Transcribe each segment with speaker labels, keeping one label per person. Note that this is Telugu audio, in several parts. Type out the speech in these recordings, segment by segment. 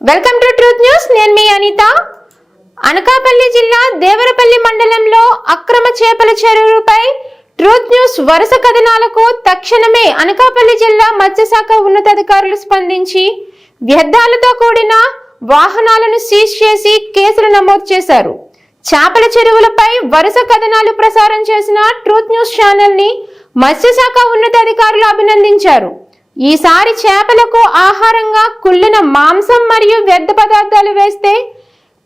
Speaker 1: Welcome to truth news. నేను మీ అనిత. అనకాపల్లి జిల్లా దేవరపల్లి మండలంలో అక్రమ చేపల చెరువులపై ట్రూత్ న్యూస్ వరుస కథనాలకు తక్షణమే అనకాపల్లి జిల్లా మత్స్యశాఖ ఉన్నతాధికారులు స్పందించి వ్యర్థాలతో కూడిన వాహనాలను సీజ్ చేసి కేసులు నమోదు చేశారు. చేపల చెరువులపై వరుస కథనాలు ప్రసారం చేసిన ట్రూత్ న్యూస్ ఛానల్ని మత్స్యశాఖ ఉన్నతాధికారులు అభినందించారు. ఈసారి చేపలకు ఆహారంగా కుళ్ళిన మాంసం మరియు వ్యర్థ పదార్థాలు వేస్తే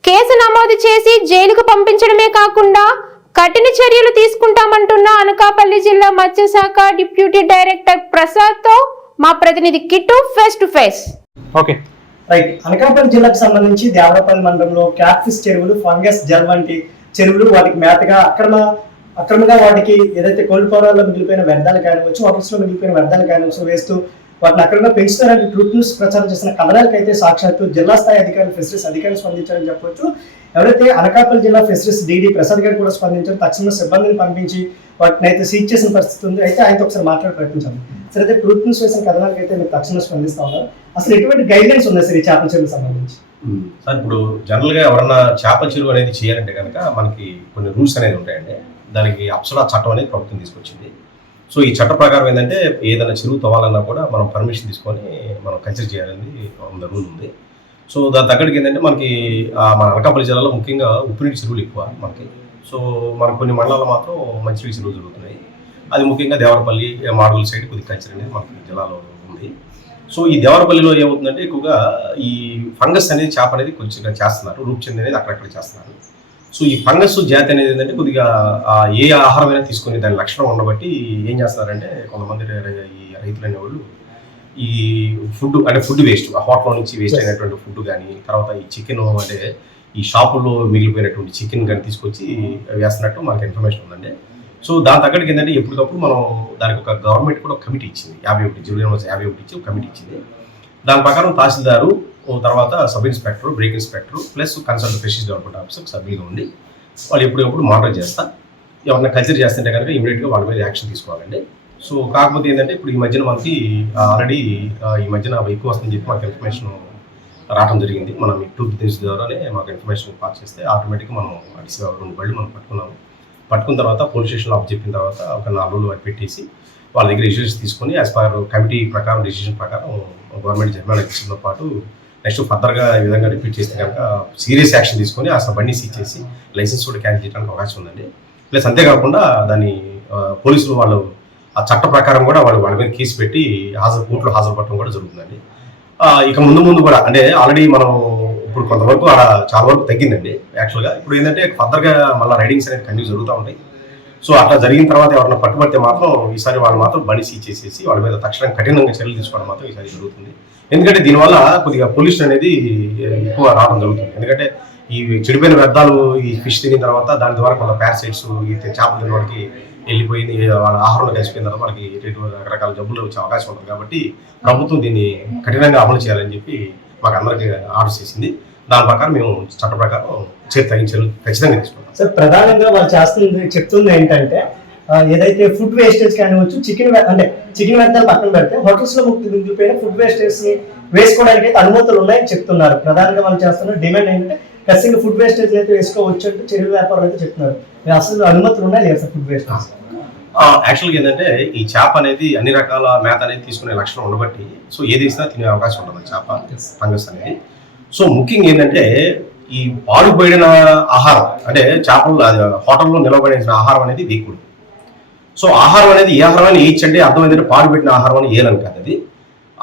Speaker 1: కేసు నమోదు చేసి జైలుకు పంపించడమే కాకుండా కఠిన చర్యలు తీసుకుంటామంటున్న అనకాపల్లి జిల్లా మత్స్యశాఖ డిప్యూటీ డైరెక్టర్ ప్రసాద్తో మా ప్రతినిధి Kittu face to face
Speaker 2: okay.
Speaker 3: Right. Anakapalli జిల్లాకు సంబంధించి దేవరపల్లి మండలంలో క్యాట్ఫిష్ చెరువులు ఫంగస్ జల్ వంటి చెరువులు వాటికి మేతగా అక్రమ అక్రమంగా వాటికి ఏదైతే కోల్డ్ మిగిలిపోయిన వ్యర్థాలు కానివచ్చు హోటల్స్లో మిగిలిపోయిన వ్యర్థాలు కానివచ్చు వేస్తూ వాటిని అక్రమంగా పెంచుతారని ట్రూత్ న్యూస్ ప్రచారం చేసిన కథనాలకైతే అయితే సాక్షాత్తు జిల్లా స్థాయి అధికారులు ఫెసిలిటీస్ అధికారులు స్పందించారని చెప్పవచ్చు ఎవరైతే అనకాపల్లి జిల్లా ఫిషరీస్ డీడీ ప్రసాద్ గారు కూడా స్పందించారు తక్షణ సిబ్బందిని పంపించి వాటిని అయితే సీజ్ చేసిన పరిస్థితి ఉంది. అయితే ఆయనతో ఒకసారి మాట్లాడే ప్రయత్నించాలి సరే అయితే ట్రూత్ న్యూస్ వేసిన కథనాలకు అయితే మీరు తక్షణ స్పందిస్తా ఉన్నారు. అసలు ఎటువంటి గైడ్ లైన్స్ ఉన్నాయి సార్ ఈ చేపల చెరువుకి సంబంధించి?
Speaker 4: సార్ ఇప్పుడు జనరల్గా ఎవరన్నా చేపల చెరువు అనేది చేయాలంటే కనుక మనకి కొన్ని రూల్స్ అనేది ఉంటాయండి. దానికి అప్సరా చట్టం అనేది ప్రభుత్వం తీసుకొచ్చింది. సో ఈ చట్ట ప్రకారం ఏంటంటే ఏదైనా చెరువు తవ్వాలన్నా కూడా మనం పర్మిషన్ తీసుకొని మనం కన్సిడర్ చేయాలని రూల్ ఉంది. సో దాని తగ్గడికి ఏంటంటే మనకి మన అనకాపల్లి జిల్లాలో ముఖ్యంగా ఉప్పునీటి చెరువులు ఎక్కువ మనకి. సో మన కొన్ని మండలాల్లో మాత్రం మంచినీటి చెరువులు జరుగుతున్నాయి అది ముఖ్యంగా దేవరపల్లి మాడుగుల సైడ్ కొద్దిగా కల్చర్ అనేది మనకి జిల్లాలో ఉంది. సో ఈ దేవరపల్లిలో ఏమవుతుందంటే ఎక్కువగా ఈ ఫంగస్ అనేది చేప అనేది కొంచెం చేస్తున్నారు. రూప్చంద్ అనేది అక్కడక్కడ చేస్తున్నారు. సో ఈ ఫంగస్ జాతి అనేది ఏంటంటే కొద్దిగా ఆ ఏ ఆహారమైనా తీసుకుని దాని లక్షణం ఉండబట్టి ఏం చేస్తున్నారంటే కొంతమంది ఈ రైతులు అనేవాళ్ళు ఈ ఫుడ్ అంటే ఫుడ్ వేస్ట్ ఆ హోటల్ నుంచి వేస్ట్ అయినటువంటి ఫుడ్ కానీ తర్వాత ఈ చికెన్ అంటే ఈ షాపుల్లో మిగిలిపోయినటువంటి చికెన్ కానీ తీసుకొచ్చి వేస్తున్నట్టు మనకి ఇన్ఫర్మేషన్ ఉందండి. సో దాని తగ్గడికి ఏంటంటే ఎప్పటికప్పుడు మనం దానికి ఒక గవర్నమెంట్ కూడా ఒక కమిటీ ఇచ్చింది. యాభై ఒకటి యూనివర్సిటీ యాభై ఒకటి ఇచ్చి ఒక కమిటీ ఇచ్చింది. దాని ప్రకారం తహసీల్దారు తర్వాత sub inspector brake inspector plus consult fisheries development officer సభ్యులుగా ఉండి వాళ్ళు ఎప్పుడెప్పుడు మానిటర్ చేస్తా. ఎవరైనా కల్చర్ చేస్తుంటే కనుక ఇమీడియట్గా వాళ్ళ మీద యాక్షన్ తీసుకోవాలండి. సో కాకపోతే ఏంటంటే ఇప్పుడు ఈ మధ్యన మనకి ఆల్రెడీ ఈ మధ్యన ఎక్కువ వస్తుందని చెప్పి మాకు ఇన్ఫర్మేషన్ రావడం జరిగింది. మనం ఈ టూ ద్వారానే మాకు ఇన్ఫర్మేషన్ పాస్ చేస్తే ఆటోమేటిక్గా మనం అడిసి రెండు బళ్ళు మనం పట్టుకున్నాము. పట్టుకున్న తర్వాత పోలీస్ స్టేషన్లో ఆఫ్ చెప్పిన తర్వాత ఒక నాలుగు రోజులు పెట్టేసి వాళ్ళ దగ్గర రిజిస్ట్రేషన్ తీసుకొని యాజ్ పర్ కమిటీ ప్రకారం డిసిషన్ ప్రకారం గవర్నమెంట్ జరిమానా ఇచ్చిన పాటు నెక్స్ట్ ఫర్దర్గా ఈ విధంగా రిపీట్ చేస్తే కనుక సీరియస్ యాక్షన్ తీసుకొని అసలు బండి సీజ్ చేసి లైసెన్స్ కూడా క్యాన్సిల్ చేయడానికి అవకాశం ఉందండి. ప్లస్ అంతేకాకుండా దాన్ని పోలీసులు వాళ్ళు ఆ చట్ట ప్రకారం కూడా వాళ్ళు వాళ్ళ మీద కేసు పెట్టి హాజరు కోర్టులో హాజరుపడటం కూడా జరుగుతుందండి. ఇక ముందు ముందు కూడా అంటే ఆల్రెడీ మనం ఇప్పుడు కొంతవరకు చాలా వరకు తగ్గిందండి యాక్చువల్గా. ఇప్పుడు ఏంటంటే ఫర్దర్గా మళ్ళీ రైడింగ్స్ అనేది కంటిన్యూ జరుగుతూ ఉంటాయి. సో అట్లా జరిగిన తర్వాత ఎవరైనా పట్టుబడితే మాత్రం ఈసారి వాళ్ళు మాత్రం బండి సీజ్ చేసేసి వాళ్ళ మీద తక్షణం కఠినంగా చర్యలు తీసుకోవడం మాత్రం ఈసారి జరుగుతుంది. ఎందుకంటే దీనివల్ల కొద్దిగా పొల్యూషన్ అనేది ఎక్కువ రావడం జరుగుతుంది. ఎందుకంటే ఈ చెడిపోయిన వ్యర్థాలు ఈ ఫిష్ తినిన తర్వాత దాని ద్వారా కొంత పారాసైట్స్ ఈ చేపలు తిన్న వాళ్ళకి వెళ్ళిపోయింది వాళ్ళ ఆహారంలో కలిసిపోయిన తర్వాత మనకి రెండు రకరకాల జబ్బులు వచ్చే అవకాశం ఉంటుంది. కాబట్టి ప్రభుత్వం దీన్ని కఠినంగా అమలు చేయాలని చెప్పి మాకు అందరికీ ఆర్డర్ చేసింది. దాని ప్రకారం మేము చట్ట ప్రకారం తగిన చర్యలు ఖచ్చితంగా తీసుకుంటాం.
Speaker 3: సార్ ప్రధానంగా వాళ్ళు చేస్తుంది చెప్తుంది ఏంటంటే ఏదైతే ఫుడ్ వేస్టేజ్ కానివచ్చు చికెన్ అంటే చికెన్ వ్యర్థాలు పక్కన పెడితే హోటల్స్లో ముక్తి మిగిలిపోయిన ఫుడ్ వేస్టేజ్ని వేసుకోవడానికి అయితే అనుమతులు ఉన్నాయని చెప్తున్నారు. ప్రధానంగా వాళ్ళు చేస్తున్న డిమాండ్ ఏంటంటే ఖచ్చితంగా ఫుడ్ వేస్టేజ్ అయితే వేసుకోవచ్చు అంటే చెరువు వ్యాపారులు అయితే చెప్తున్నారు. అసలు అనుమతులు ఉన్నాయి లేదు సార్ ఫుడ్ వేస్టేజ్
Speaker 4: యాక్చువల్గా ఏంటంటే ఈ చేప అనేది అన్ని రకాల మేత అనేది తీసుకునే లక్షణం ఉండబట్టి సో ఏది ఇచ్చినా తినే అవకాశం ఉంటుంది చేప ఫంగస్ అనేది. సో ముఖ్యంగా ఏంటంటే ఈ పాడుబడిన ఆహారం అంటే చేపలు హోటల్లో నిలబడిన ఆహారం అనేది వేయకూడదు. సో ఆహారం అనేది ఏ ఆహారం అని ఇచ్చండి అర్థం ఏంటంటే పాడుపెట్టిన ఆహారం అని ఏలని కాదు అది.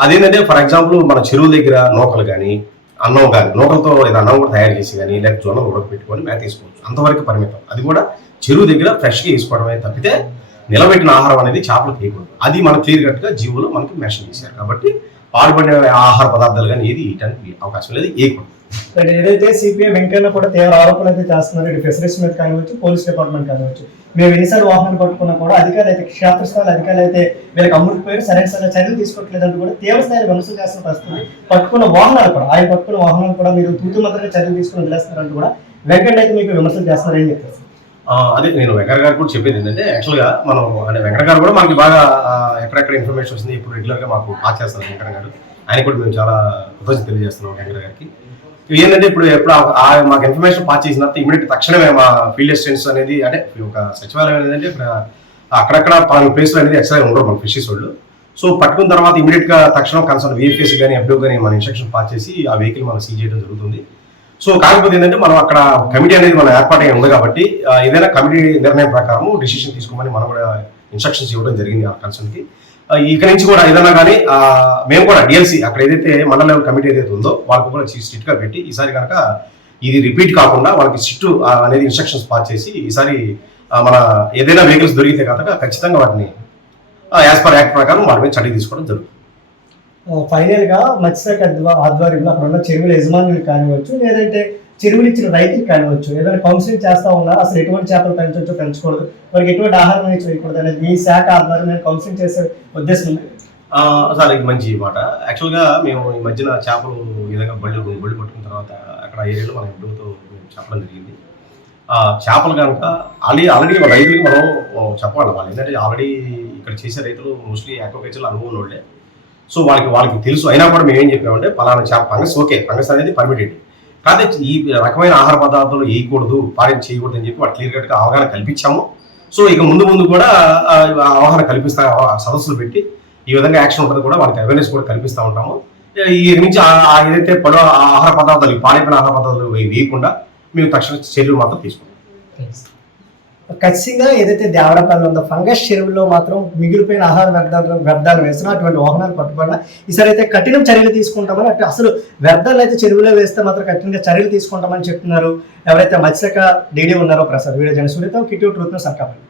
Speaker 4: అదేంటంటే ఫర్ ఎగ్జాంపుల్ మన చెరువు దగ్గర నూకలు కానీ అన్నం కానీ నూకలతో లేదా అన్నం కూడా తయారు చేసి కానీ లేకపోతే జొన్న ఉడకపెట్టుకొని మేత తీసుకోవచ్చు అంతవరకు పరిమితం. అది కూడా చెరువు దగ్గర ఫ్రెష్గా వేసుకోవడమే తప్పితే నిలబెట్టిన ఆహారం అనేది చేపలు తీయకూడదు అది మన క్లియర్ కట్గా జీవులు మనకి మెన్షన్ చేశారు. కాబట్టి పాడుపడిన ఆహార పదార్థాలు కానీ ఏది ఇవ్వడానికి అవకాశం లేదు వేయకూడదు
Speaker 3: ఏదైతే సిపిఐ వెంకయ్య కూడా తీవ్ర ఆరోపణలు అయితే చేస్తున్నారు ఇటు ఫెసిలిటీస్ మీద కానివచ్చు పోలీస్ డిపార్ట్మెంట్ కానివచ్చు మేము ఎన్నిసార్లు వాహనాలు పట్టుకున్నా కూడా అధికారులు అయితే క్షేత్రస్థాయి అధికారులు అయితే వీళ్ళకి అమ్ముడిపోయారు సరైన సరైన చర్యలు తీసుకోవట్లేదంటూ కూడా తీవ్ర స్థాయిలో విమర్శలు చేస్తున్న పరిస్థితి పట్టుకున్న వాహనాలు కూడా ఆయన పట్టుకున్న వాహనాలు కూడా మీరు తూతు మాత్రమే చర్యలు తీసుకుని వదిలేస్తున్నారంటూ కూడా వెంకయ్య అయితే మీకు విమర్శలు చేస్తారని
Speaker 4: చెప్పారు. అదే నేను వెంకట గారు కూడా చెప్పేది ఏంటంటే యాక్చువల్గా మనం అంటే వెంకట గారు కూడా మనకి బాగా ఎక్కడెక్కడ ఇన్ఫర్మేషన్ వస్తుంది ఇప్పుడు రెగ్యులర్గా మాకు పాస్ చేస్తారు వెంకట గారు. ఆయన కూడా మేము చాలా కృతజ్ఞత తెలియజేస్తున్నాం వెంకట గారికి. ఏంటంటే ఇప్పుడు ఎప్పుడు ఆ- మాకు ఇన్ఫర్మేషన్ పాస్ చేసిన తర్వాత ఇమీడియట్ తక్షణమే మా ఫీల్డ్ అసిస్టెంట్స్ అనేది అంటే ఒక సచివాలయం అనేది ఇక్కడ అక్కడక్కడ పలానా ప్లేస్లో అనేది ఎక్స్ట్రా ఉండరు మన ఫిషెస్ వాళ్ళు. సో పట్టుకున్న తర్వాత ఇమీడియట్గా తక్షణం కన్సర్న్ విఎఫ్ఎస్ కానీ ఎఫ్డో కానీ మన ఇన్స్ట్రక్షన్ పాస్ చేసి ఆ వెహికల్ మనం సీజ్ చేయడం జరుగుతుంది. సో కాకపోతే ఏంటంటే మనం అక్కడ కమిటీ అనేది మనం ఏర్పాటై ఉంది కాబట్టి ఏదైనా కమిటీ నిర్ణయం ప్రకారం డిసిషన్ తీసుకోమని మనం కూడా ఇన్స్ట్రక్షన్స్ ఇవ్వడం జరిగింది ఆ కన్సల్ట్కి ఇక్కడి ఇక నుంచి కూడా ఏదైనా కానీ మేము కూడా డిఎల్సి అక్కడ ఏదైతే మండల లెవెల్ కమిటీ ఏదైతే ఉందో వాళ్ళకు కూడా స్ట్రిక్ట్ పెట్టి ఈసారి కనుక ఇది రిపీట్ కాకుండా వాళ్ళకి స్ట్రిక్ట్ అనేది ఇన్స్ట్రక్షన్స్ పాస్ చేసి ఈసారి మన ఏదైనా వెహికల్స్ దొరికితే కనుక ఖచ్చితంగా వాటిని యాజ్ పర్ యాక్ట్ ప్రకారం వాటి మీద చర్య తీసుకోవడం జరుగుతుంది.
Speaker 3: ఫైనల్గా మత్స్యశాఖ ఆధ్వర్యంలో అక్కడ ఉన్న చెరువుల యజమానులు కానివచ్చు లేదంటే చెరువులు ఇచ్చిన రైతులు కానివచ్చు ఏదైనా కౌన్సిలింగ్ చేస్తా ఉన్నా అసలు ఎటువంటి చేపలు పెంచవచ్చు పెంచకూడదు. వారికి ఎటువంటి ఆహారం అనేది చేయకూడదు అనేది మీ శాఖ ఆధ్వర్యంలో కౌన్సిలింగ్ చేసే ఉద్దేశం ఉంది.
Speaker 4: సార్ ఇది మంచి మాట. యాక్చువల్గా మేము ఈ మధ్యన చేపలు ఈ విధంగా బళ్ళు బళ్ళు పట్టుకున్న తర్వాత అక్కడ ఏరియాలో మనం ఎప్పుడుతో చెప్పడం జరిగింది. చేపలు కనుక ఆల్రెడీ ఆల్రెడీ మన రైతులకి మనం చెప్పాలి వాళ్ళు. ఏంటంటే ఆల్రెడీ ఇక్కడ చేసే రైతులు మోస్ట్లీ అక్వాకల్చర్ అనుభవం వాళ్ళే సో వాళ్ళకి వాళ్ళకి తెలుసు. అయినా కూడా మేము ఏం చెప్పామంటే పలానా చేప ఫంగస్ ఓకే ఫంగస్ అనేది పర్మిటెడ్ కాకపోతే ఈ రకమైన ఆహార పదార్థాలు వేయకూడదు పాలన చేయకూడదు అని చెప్పి వాళ్ళు క్లియర్ కట్గా అవగాహన కల్పించాము. సో ఇక ముందు ముందు కూడా అవగాహన కల్పిస్తా సదస్సులు పెట్టి ఈ విధంగా యాక్షన్ ఉంటుంది కూడా వాళ్ళకి అవేర్నెస్ కూడా కల్పిస్తూ ఉంటాము. ఈ నుంచి ఏదైతే పడు ఆహార పదార్థాలు పాడైపోయిన ఆహార పదార్థాలు వేయకుండా మేము తక్షణ చర్యలు మాత్రం తీసుకుంటాం.
Speaker 3: ఖచ్చితంగా ఏదైతే దేవడపల్లి ఉందో ఫంగస్ చెరువులో మాత్రం మిగిలిపోయిన ఆహార వ్యర్థాలు వ్యర్థాలు వేసిన అటువంటి వాహనాలు పట్టుకున్నా ఈసారి అయితే కఠినం చర్యలు తీసుకుంటామని అంటే అసలు వ్యర్థాలు అయితే చెరువులో వేస్తే మాత్రం కఠినంగా చర్యలు తీసుకుంటామని చెప్తున్నారు. ఎవరైతే మత్స్యక డీడీ ఉన్నారో ప్రసాద్ వీడియో జన సూర్యతో కిట్యూ ట్రూత్ను సర్కాపల్లి